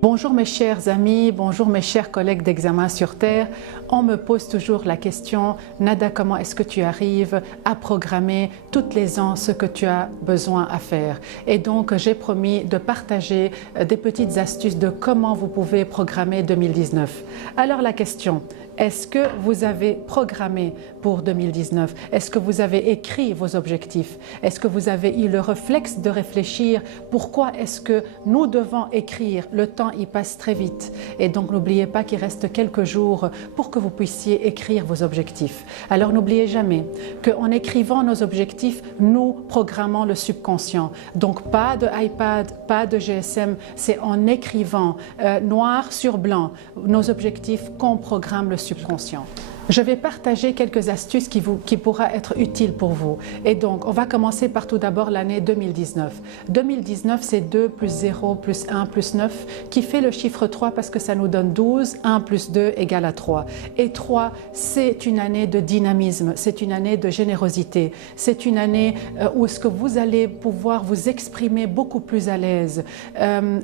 Bonjour mes chers amis, bonjour mes chers collègues d'Examen sur Terre. On me pose toujours la question, Nada, comment est-ce que tu arrives à programmer toutes les ans ce que tu as besoin à faire? Et donc j'ai promis de partager des petites astuces de comment vous pouvez programmer 2019. Alors la question, est-ce que vous avez programmé pour 2019? Est-ce que vous avez écrit vos objectifs? Est-ce que vous avez eu le réflexe de réfléchir pourquoi est-ce que nous devons écrire? Le temps il passe très vite et donc n'oubliez pas qu'il reste quelques jours pour que vous puissiez écrire vos objectifs. Alors n'oubliez jamais qu'en écrivant nos objectifs, nous programmons le subconscient. Donc pas de iPad, pas de GSM, c'est en écrivant noir sur blanc nos objectifs qu'on programme le subconscient. Je vais partager quelques astuces qui pourront être utiles pour vous. Et donc, on va commencer par tout d'abord l'année 2019. 2019, c'est 2 plus 0 plus 1 plus 9 qui fait le chiffre 3 parce que ça nous donne 12. 1 plus 2 égale à 3. Et 3, c'est une année de dynamisme, c'est une année de générosité. C'est une année où est-ce que vous allez pouvoir vous exprimer beaucoup plus à l'aise.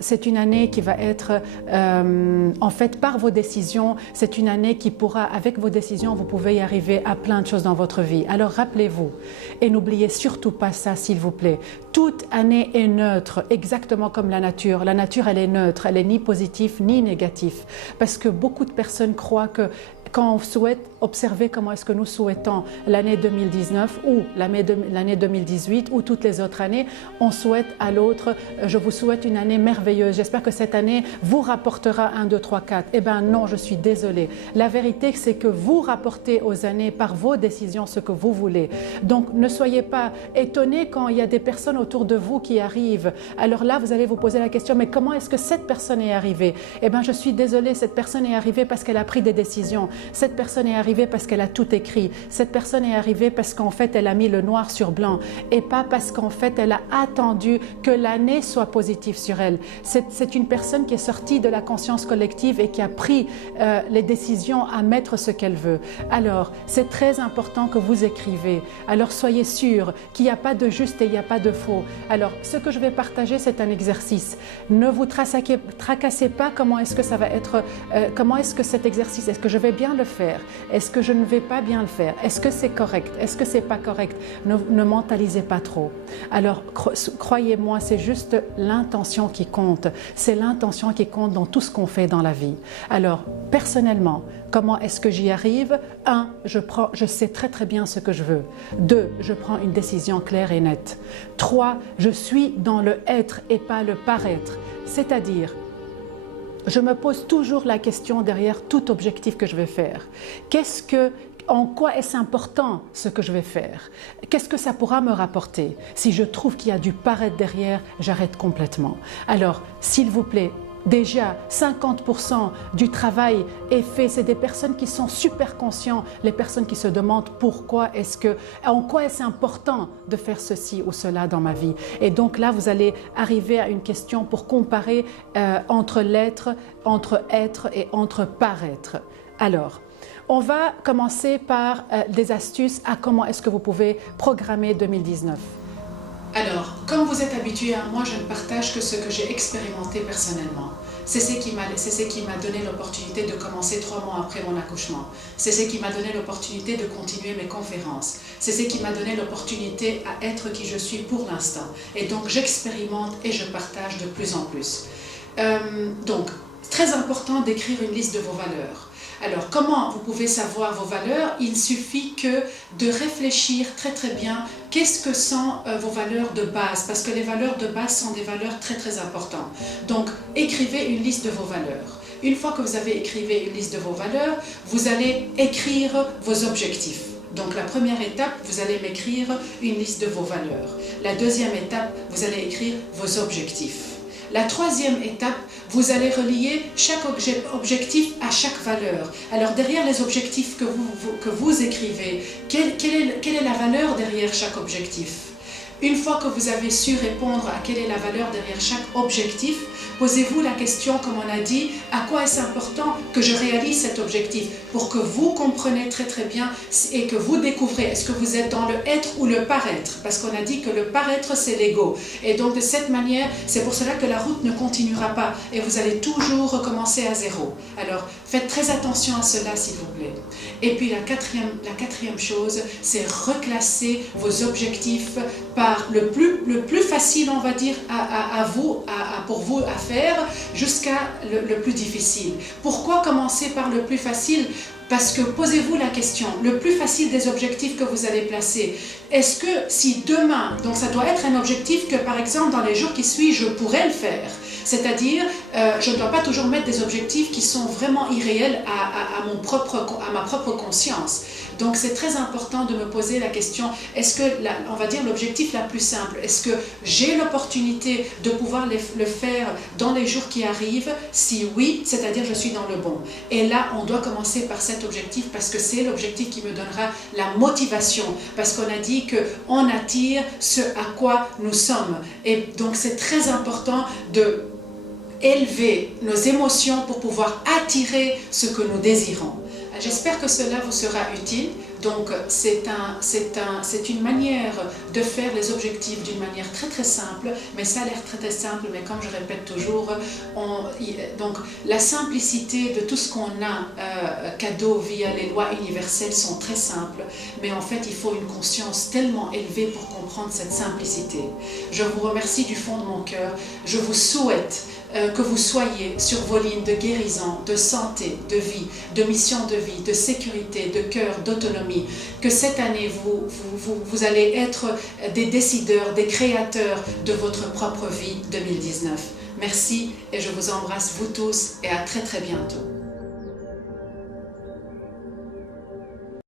C'est une année qui va être, en fait, par vos décisions, c'est une année qui pourra, avec vos décisions, vous pouvez y arriver à plein de choses dans votre vie. Alors rappelez-vous et n'oubliez surtout pas ça s'il vous plaît. Toute année est neutre, exactement comme la nature. La nature elle est neutre, elle est ni positive ni négative. Parce que beaucoup de personnes croient que quand on souhaite observer comment est-ce que nous souhaitons l'année 2019 ou l'année 2018 ou toutes les autres années, on souhaite à l'autre, je vous souhaite une année merveilleuse, j'espère que cette année vous rapportera 1, 2, 3, 4. Eh bien non, je suis désolée. La vérité c'est que vous rapportez aux années par vos décisions ce que vous voulez. Donc ne soyez pas étonnés quand il y a des personnes autour de vous qui arrivent. Alors là, vous allez vous poser la question, mais comment est-ce que cette personne est arrivée? Eh bien je suis désolée, cette personne est arrivée parce qu'elle a pris des décisions. Cette personne est arrivée parce qu'elle a tout écrit. Cette personne est arrivée parce qu'en fait, elle a mis le noir sur blanc et pas parce qu'en fait, elle a attendu que l'année soit positive sur elle. C'est une personne qui est sortie de la conscience collective et qui a pris les décisions à mettre ce qu'elle veut. Alors, c'est très important que vous écrivez. Alors, soyez sûrs qu'il n'y a pas de juste et il n'y a pas de faux. Alors, ce que je vais partager, c'est un exercice. Ne vous tracassez pas comment est-ce que ça va être, comment est-ce que cet exercice, est-ce que je vais bien le faire? Est-ce que je ne vais pas bien le faire? Est-ce que c'est correct? Est-ce que c'est pas correct? Ne mentalisez pas trop. Alors, croyez-moi, c'est juste l'intention qui compte. C'est l'intention qui compte dans tout ce qu'on fait dans la vie. Alors, personnellement, comment est-ce que j'y arrive? 1, je sais très très bien ce que je veux. 2, je prends une décision claire et nette. 3, je suis dans le être et pas le paraître. C'est-à-dire, je me pose toujours la question derrière tout objectif que je vais faire. En quoi est-ce important ce que je vais faire? Qu'est-ce que ça pourra me rapporter? Si je trouve qu'il y a du paraître derrière, j'arrête complètement. Alors, s'il vous plaît, déjà 50% du travail est fait. C'est des personnes qui sont super conscientes, les personnes qui se demandent en quoi est-ce important de faire ceci ou cela dans ma vie. Et donc là, vous allez arriver à une question pour comparer entre l'être, entre être et entre paraître. Alors, on va commencer par des astuces à comment est-ce que vous pouvez programmer 2019. Alors, comme vous êtes habitué à moi, je ne partage que ce que j'ai expérimenté personnellement. C'est ce qui m'a donné l'opportunité de commencer 3 mois après mon accouchement. C'est ce qui m'a donné l'opportunité de continuer mes conférences. C'est ce qui m'a donné l'opportunité à être qui je suis pour l'instant. Et donc, j'expérimente et je partage de plus en plus. Donc, très important d'écrire une liste de vos valeurs. Alors, comment vous pouvez savoir vos valeurs? Il suffit que de réfléchir très très bien qu'est-ce que sont vos valeurs de base, parce que les valeurs de base sont des valeurs très très importantes. Donc, écrivez une liste de vos valeurs. Une fois que vous avez écrit une liste de vos valeurs, vous allez écrire vos objectifs. Donc, la première étape, vous allez m'écrire une liste de vos valeurs. La deuxième étape, vous allez écrire vos objectifs. La troisième étape, vous allez relier chaque objectif à chaque valeur. Alors derrière les objectifs que vous écrivez, quelle est la valeur derrière chaque objectif? Une fois que vous avez su répondre à quelle est la valeur derrière chaque objectif, posez-vous la question, comme on a dit, à quoi est-ce important que je réalise cet objectif pour que vous compreniez très très bien et que vous découvrez, est-ce que vous êtes dans le être ou le paraître? Parce qu'on a dit que le paraître, c'est l'ego. Et donc de cette manière, c'est pour cela que la route ne continuera pas et vous allez toujours recommencer à zéro. Alors faites très attention à cela, s'il vous plaît. Et puis la quatrième chose, c'est reclasser vos objectifs par le plus facile, on va dire, pour vous à faire, jusqu'à le plus difficile. Pourquoi commencer par le plus facile? Parce que posez-vous la question, le plus facile des objectifs que vous allez placer, est-ce que si demain, donc ça doit être un objectif que par exemple dans les jours qui suivent, je pourrais le faire, c'est-à-dire je ne dois pas toujours mettre des objectifs qui sont vraiment irréels à ma propre conscience. Donc c'est très important de me poser la question, est-ce que, on va dire l'objectif la plus simple, est-ce que j'ai l'opportunité de pouvoir le faire dans les jours qui arrivent? Si oui, c'est-à-dire je suis dans le bon. Et là, on doit commencer par cet objectif parce que c'est l'objectif qui me donnera la motivation. Parce qu'on a dit qu'on attire ce à quoi nous sommes. Et donc c'est très important de élever nos émotions pour pouvoir attirer ce que nous désirons. J'espère que cela vous sera utile. Donc c'est une manière de faire les objectifs d'une manière très très simple, mais ça a l'air très très simple, mais comme je répète toujours, donc la simplicité de tout ce qu'on a cadeau via les lois universelles sont très simples, mais en fait il faut une conscience tellement élevée pour comprendre cette simplicité. Je vous remercie du fond de mon cœur, je vous souhaite que vous soyez sur vos lignes de guérison, de santé, de vie, de mission de vie, de sécurité, de cœur, d'autonomie, que cette année vous allez être des décideurs, des créateurs de votre propre vie 2019. Merci et je vous embrasse vous tous et à très très bientôt.